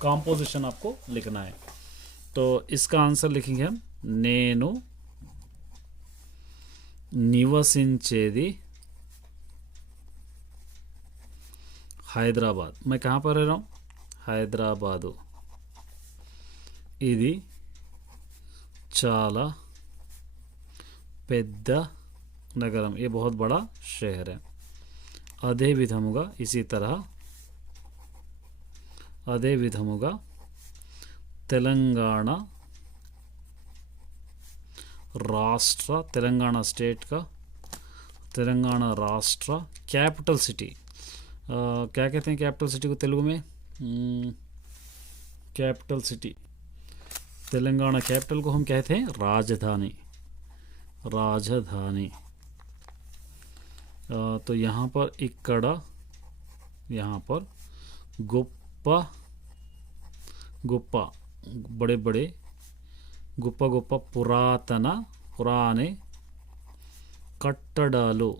कॉम्पोजिशन आपको लिखना है। तो इसका आंसर लिखेंगे हम, నేను నివసించేది हैदराबाद। मैं कहाँ पर रह रहा हूँ, हैदराबादु। ఇది చాలా పెద్ద నగరం, ये बहुत बड़ा शहर है। అదే విధముగా, इसी तरह అదే విధముగా తెలంగాణ राष्ट्र, तेलंगाना स्टेट का तेलंगाना राष्ट्र कैपिटल सिटी, क्या कहते हैं कैपिटल सिटी को तेलुगु में, कैपिटल सिटी, तेलंगाना कैपिटल को हम कहते हैं राजधानी, राजधानी। तो यहाँ पर इक्कड़, यहाँ पर गोप्पा गोप्पा, बड़े बड़े గొప్ప గొప్ప పురాణే కట్టడాలు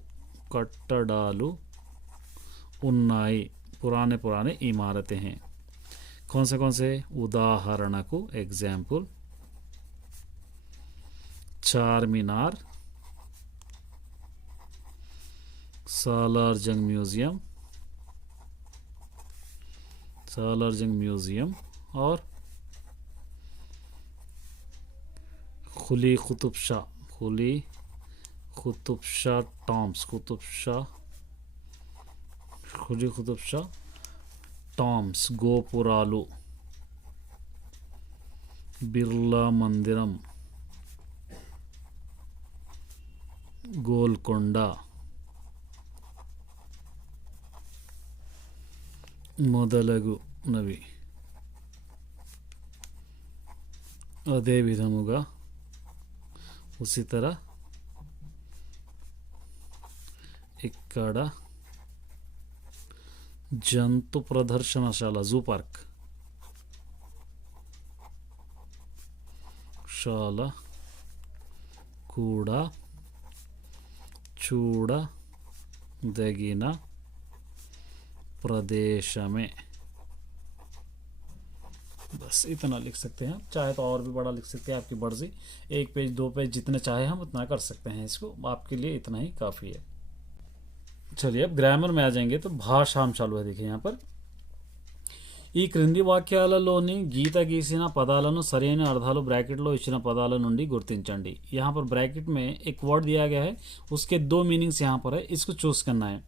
ఉన్నాయి, पुराने इमारतें हैं। कौन से उदाहरणకు एग्जाम्पल, चार मीनार, सालारजंग म्यूजियम और खुली कुतुब शाह टॉम्स, गोपुरालु, बिरला मंदिरम, गोलकोंडा మొదలగునవి। అదే విధముగా उसी तरह ఇక్కడ జంతు ప్రదర్శనశాల, జూ పార్క్ శాల కూడా చూడదగిన ప్రదేశమే। बस इतना लिख सकते हैं, चाहे तो और भी बड़ा लिख सकते हैं, आपकी मर्जी, एक पेज 2 पेज जितने चाहे हम उतना कर सकते हैं, इसको आपके लिए इतना ही काफ़ी है। चलिए अब ग्रामर में आ जाएंगे। तो భాషాంశాలు है, देखिए यहाँ पर ఈ క్రింది వాక్యాలలోని గీత గీసిన పదాలను సరైన అర్థాలు బ్రాకెట్లో ఇచ్చిన పదాల నుండి గుర్తించండి। यहाँ पर ब्रैकेट में एक वर्ड दिया गया है, उसके 2 मीनिंग्स यहाँ पर है, इसको चूज करना है।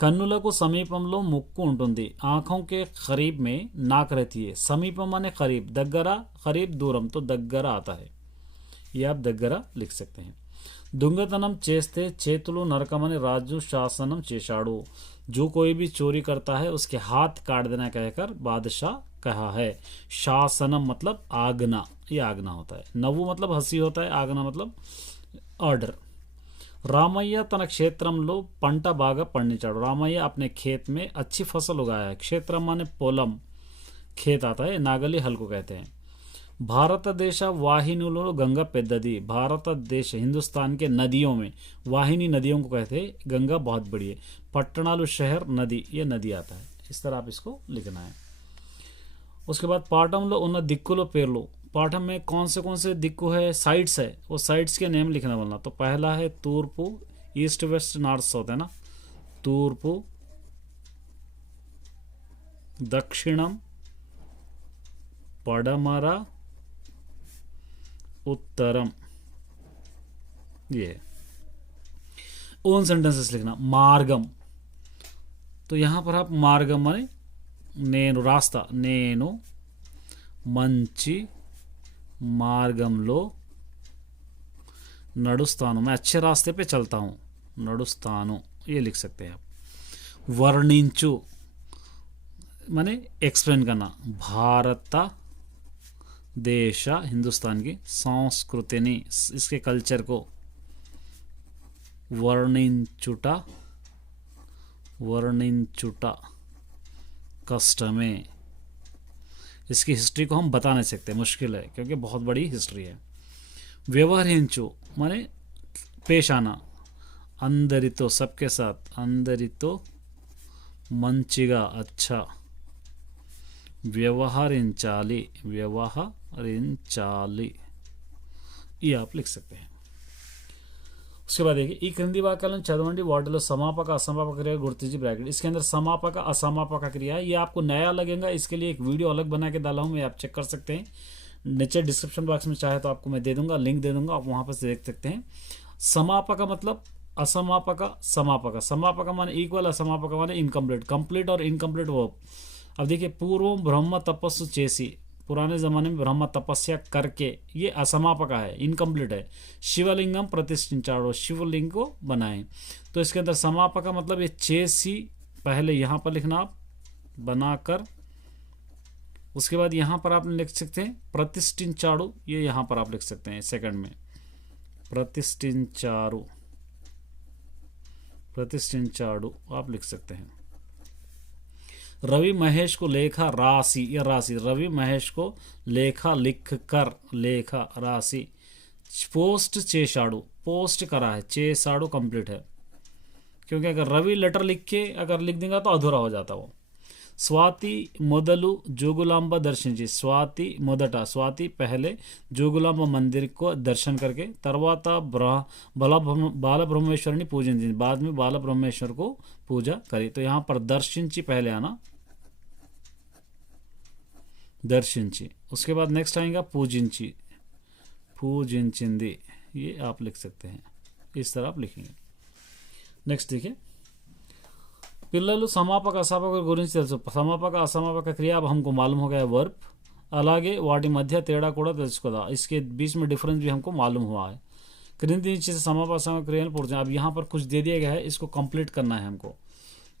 కన్నులకు సమీపంలో ముక్కు ఉంటుంది, आँखों के करीब में नाक रहती है। समीपम माने करीब, దగ్గర करीब दूरम, तो దగ్గర आता है, ये आप దగ్గర लिख सकते हैं। దొంగతనం చేస్తే చేతులు నరకమని రాజు శాసనం చేశాడు। जो कोई भी चोरी करता है उसके हाथ काट देना कहकर बादशाह कहा है। शासनम मतलब आज्ञा, ये आज्ञा होता है। नव्వు मतलब हंसी होता है, आज्ञा मतलब ऑर्डर। रामయ్య तन क्षेत्रंलो पंट बागा पंडिंचाडु। रामయ్య अपने खेत में अच्छी फसल उगाया है। क्षेत्र माने पोलम, खेत आता है। नागली हल को कहते हैं। भारत देश वाहिनीलो गंगा पेद्ददी। भारत देश हिंदुस्तान के नदियों में, वाहिनी नदियों को कहते हैं, गंगा बहुत बड़ी है। पट्टणालु शहर, नदी, ये नदी आता है। इस तरह आप इसको लिखना है। उसके बाद पाठंलो उन्न दिक्कुलो पेर्लो। पाठम में कौन से दिक्कु है, साइड्स है, वो साइड्स के नेम लिखना बोलना। तो पहला है तूर्पु, ईस्ट वेस्ट नॉर्थ साउथ है ना, तूर्पु, दक्षिणम, पडमरा, उत्तरम, ये ओन सेंटेंसेस लिखना। मार्गम, तो यहां पर आप मार्गम माने नेनु रास्ता, नेनु मंची మార్గంలో నడుస్తాను, मैं अच्छे रास्ते पे चलता हूँ, నడుస్తాను, ये लिख सकते हैं आप। వర్ణించు, माने एक्सप्लेन करना, भारत देश हिंदुस्तान की संस्कृतिनी इसके कल्चर को वर्णिंचुटा कष्टमे, इसकी हिस्ट्री को हम बता नहीं सकते, मुश्किल है क्योंकि बहुत बड़ी हिस्ट्री है। व्यवहरिंचु माने पेश आना, अंदरितो सबके साथ, अंदरितो मंचिगा अच्छा, व्यवहरिंचाली ये आप लिख सकते हैं। उसके बाद देखिए ఈ క్రింది వాక్యాలను చదవండి, వాటిలో समापक असमापक क्रिया गुर्तिंची ब्रैकेट। इसके अंदर समापक असमापक क्रिया है, ये आपको नया लगेगा, इसके लिए एक वीडियो अलग बना के डाला हूँ मैं, आप चेक कर सकते हैं। नीचे डिस्क्रिप्शन बॉक्स में चाहे तो आपको मैं दे दूंगा, लिंक दे दूंगा, आप वहां पर से देख सकते हैं। समापक मतलब असमापक समापक, समापक माने इक्वल, असमापक माने इनकम्प्लीट, कंप्लीट और इनकम्प्लीट वर्ब। अब देखिए पूर्व ब्रह्म तपस्सु चेसी, पुराने जमाने में ब्रह्म तपस्या करके, ये असमापक है, इनकम्प्लीट है। शिवलिंगम प्रतिष्ठिंचाड़ो, शिवलिंग को बनाए, तो इसके अंदर समापक मतलब ये चेसी पहले यहां पर लिखना आप बनाकर, उसके बाद यहां पर आप लिख सकते हैं प्रतिष्ठिंचाड़ो, ये यहां पर आप लिख सकते हैं सेकंड में प्रतिष्ठिंचाड़ो आप लिख सकते हैं। रवि महेश को लेखा राशि, या राशि, रवि महेश को लेखा लिख कर, लेखा राशि। पोस्ट चेसाड़ू, पोस्ट करा है, चेसाड़ू कंप्लीट है, क्योंकि अगर रवि लेटर लिख के अगर लिख देगा तो अधूरा हो जाता वो। स्वाति मोदलु जोगुलांब दर्शिंची, स्वाति मोदట, स्वाति पहले जोगुलांब मंदिर को दर्शन करके తర్వాత बाल ब्रह्मेश्वरनी पूजिंची, बाद में बाल ब्रह्मेश्वर को पूजा करी, तो यहाँ पर दर्शिंची पहले आना, दर्शिंची। उसके बाद नेक्स्ट आएगा पूजिंची, पूजिंचिंदी, ये आप लिख सकते हैं, इस तरह आप लिखेंगे। नेक्स्ट देखिए, పిల్లలు సమాపక అసమాపక గురించి తెలుసు, సమాపక అసమాపక క్రియ अब हमको मालूम हो गया वर्ब, అలాగే వాటి మధ్య తేడా కూడా తెలుసుకోదా, इसके बीच में डिफरेंस भी हमको मालूम हुआ है। क्रिंदी नीचे से समापक असापक क्रिया पूछ, अब यहाँ पर कुछ दे दिया गया है, इसको कंप्लीट करना है हमको।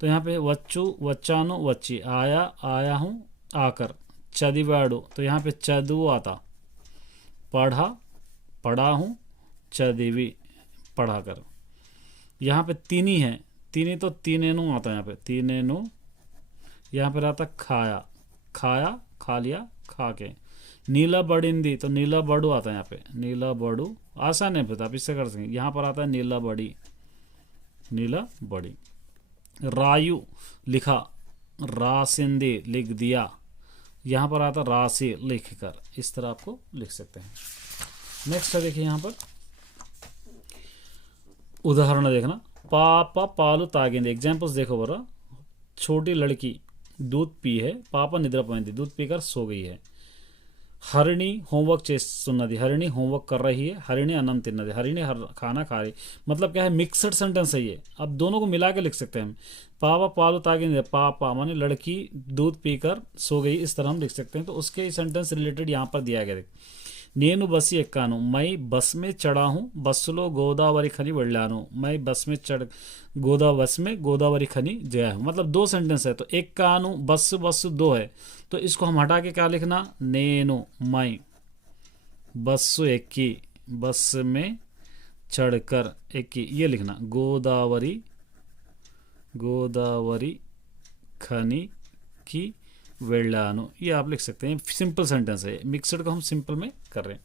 तो यहाँ पे वच्चू वच्चानु वच्ची, आया आया हूँ आकर, चदिवाड़ू तो यहाँ पे चदु आता, पढ़ा पढ़ा हूँ, चदिवी पढ़ा कर। यहाँ पे तीनी है, तीनी तो तीनेनु आता है, यहाँ पे तीनेनु, यहाँ पर आता खाया, खाया खा लिया, खा के। नीला बड़िंदी तो नीला बड़ू आता है, यहाँ पे नीला बड़ू, आसान है पता, आप इससे कर सकेंगे। यहाँ पर आता है नीला बड़ी, नीला बड़ी। रायु लिखा, रासिंदी लिख दिया, यहाँ पर आता राशि लिख कर, इस तरह आपको लिख सकते हैं। नेक्स्ट है देखिए, यहाँ पर उदाहरण देखना, पापा पालू तागिंदी, एग्जाम्पल्स देखो बरा। छोटी लड़की दूध पी है, पापा निद्रा पोయింది, दूध पीकर सो गई है। हरिणी होमवर्क చేస్తున్నది, हरिणी होमवर्क कर रही है। हरिणी अन्नम తిన్నది, हरिणी खाना खा रही, मतलब क्या है, मिक्सड सेंटेंस है ये, अब दोनों को मिला के लिख सकते हैं हम। पापा पालू तागिंदी, पापा माने लड़की दूध पीकर सो गई, इस तरह हम लिख सकते हैं। तो उसके सेंटेंस रिलेटेड यहाँ पर दिया गया। నేను బస్సు ఎక్కాను, मैं बस में चढ़ा हूँ, బస్సులో గోదావరి ఖని వెళ్ళాను, मैं बस में चढ़ बस में गोदावरी खनी गया हूँ, मतलब दो सेंटेंस है। तो एक कानु बस बस दो है, तो इसको हम हटा के क्या लिखना, నేను मैं बस्सु एक्की, बस में चढ़कर एक्की, ये लिखना। गोदावरी गोदावरी खनी की వెళ్ళాను, ये आप लिख सकते हैं। सिंपल सेंटेंस है, मिक्सड को हम सिंपल में कर रहे हैं।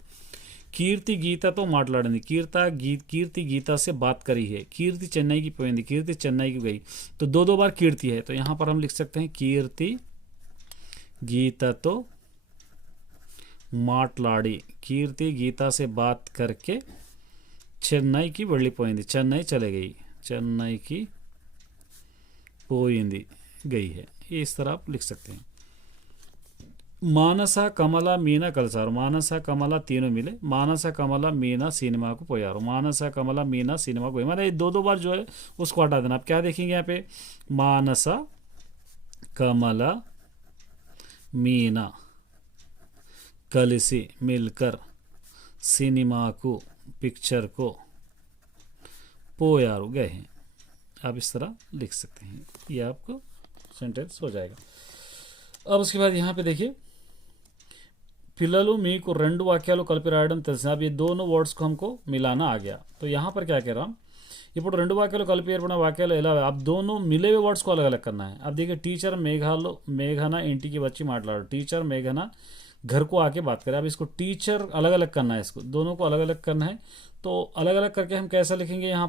कीर्ति गीता तो మాట్లాడింది, कीर्ति गीता से बात करी है। कीर्ति चेन्नई की పోయింది, कीर्ति चेन्नई की गई, तो दो दो बार कीर्ति है, तो यहाँ पर हम लिख सकते हैं कीर्ति गीता तो మాట్లాడి, कीर्ति गीता से बात करके चेन्नई की వెళ్ళిపోయింది, चेन्नई चले गई, चेन्नई की పోయింది गई है, ये इस तरह आप लिख सकते हैं। మానస కమల మీనా కలిసారు, మానస కమల तीनों मिले, मानस कमला मीना सिनेमा को पोयारो, मानस कमला मीना सिनेमा को, मैंने दो दो बार जो है उसको हटा देना। आप क्या देखेंगे यहाँ पे, मानस कमला मीना కలిసి मिलकर सिनेमा को पिक्चर को पोयारो गए हैं, आप इस तरह लिख सकते हैं, ये आपको सेंटेंस हो जाएगा। अब उसके बाद यहाँ पे देखिए पिल्ललू मीकु रेंडु वाक्यालु कलिपि रायडम तेलुसु। अब ये दोनों वर्ड्स को हमको मिलाना आ गया। तो यहाँ पर क्या कह रहा हूँ, ఇప్పుడు రెండు వాక్యాలు కలిపి ఏర్పడిన వాక్యాలు ఎలా, अब दोनों मिले हुए वर्ड्स को अलग अलग करना है। अब देखिए टीचर मेघना इंटिकी बच्ची माట్లాడు, टीचर मेघना घर को आके बात करें। अब इसको टीचर अलग अलग करना है, इसको दोनों को अलग अलग करना है। तो अलग अलग करके हम कैसा लिखेंगे, यहाँ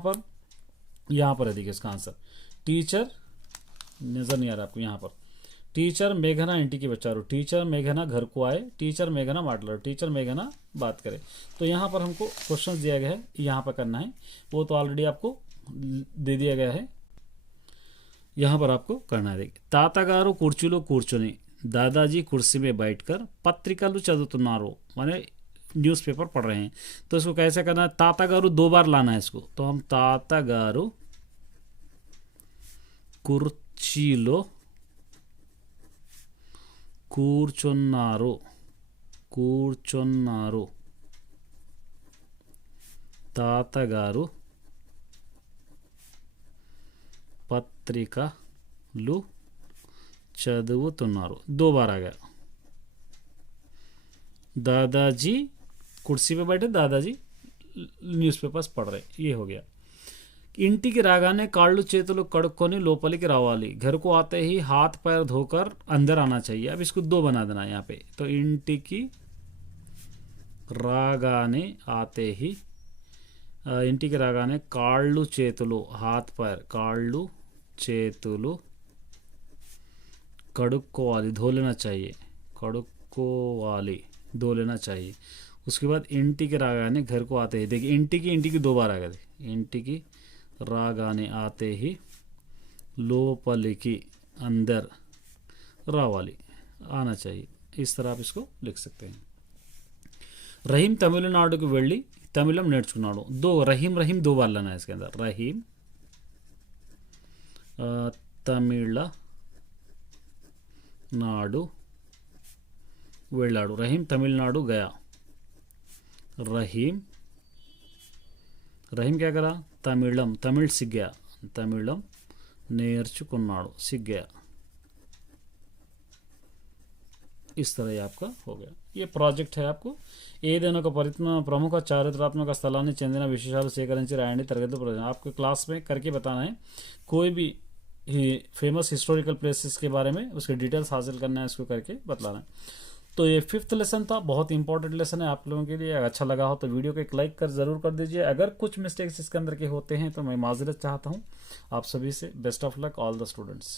पर है देखिए इसका आंसर, टीचर नजर नहीं आ रहा आपको, यहाँ पर टीचर मेघना इंटिकी बच्चारू, टीचर मेघना घर को आए, टीचर मेघना माట్లాడు, टीचर मेघना बात करे। तो यहाँ पर हमको क्वेश्चन दिया गया है, यहाँ पर करना है, वो तो ऑलरेडी आपको दे दिया गया है, यहाँ पर आपको करना है। देखिए తాతగారు కుర్చీలో కూర్చొని दादाजी कुर्सी में बैठकर पत्रिकालू चదువుతున్నారు, माने न्यूज़पेपर पढ़ रहे हैं। तो इसको कैसे करना है, తాతగారు 2 बार लाना है इसको। तो हम తాతగారు కుర్చీలో కూర్చున్నారు, తాతగారు పత్రికలు చదువుతున్నారు, 2 बार आ गया। दादाजी कुर्सी पे बैठे, दादाजी न्यूज़पेपर्स पढ़ रहे, ये हो गया। ఇంటికి రాగానే కాళ్ళు చేతులు కడుక్కొని లోపలికి రావాలి, घर को आते ही हाथ पैर धोकर अंदर आना चाहिए। अब इसको 2 बना देना यहाँ पे। तो ఇంటికి రాగానే आते ही, ఇంటికి రాగానే కాళ్ళు చేతులు हाथ पैर, కాళ్ళు చేతులు కడుక్కోవాలి, धो लेना चाहिए, కడుక్కోవాలి, धो लेना चाहिए। उसके बाद ఇంటికి రాగానే घर को आते ही, देखिए ఇంటికి 2 बार आ गया। ఇంటికి రాగానే आते ही लोपलिकी अंदर रावाली आना चाहिए। इस तरह आप इसको लिख सकते हैं। रहीम तमिलनाडु వెళ్ళి तमिलम నేర్చుకున్నాడు, 2 रहीम 2 बार लेना है इसके अंदर। रहीम तमिलनाडु వెళ్ళాడు, रहीम तमिलनाडु गया। रहीम क्या करा, तमिल सीख गया, तमिलम నేర్చుకున్నాడు, सीख गया। इस तरह ये आपका हो गया। ये ప్రాజెక్ట్ है आपको ఏదైనా ఒక ప్రముఖ చారిత్రాత్మక స్థలాన్ని చెందిన విశేషాలు సేకరించి రాయండి తరగతి ప్రయోజనం। आपको क्लास में करके बताना है, कोई भी फेमस हिस्टोरिकल प्लेसेस के बारे में उसके डिटेल्स हासिल करना है, इसको करके बतलाना है। तो ये 5th लेसन था, बहुत इंपॉर्टेंट लेसन है आप लोगों के लिए। अगर अच्छा लगा हो तो वीडियो को एक लाइक कर ज़रूर कर दीजिए। अगर कुछ मिस्टेक्स इसके अंदर के होते हैं तो मैं माजरत चाहता हूँ आप सभी से। Best of luck all the students.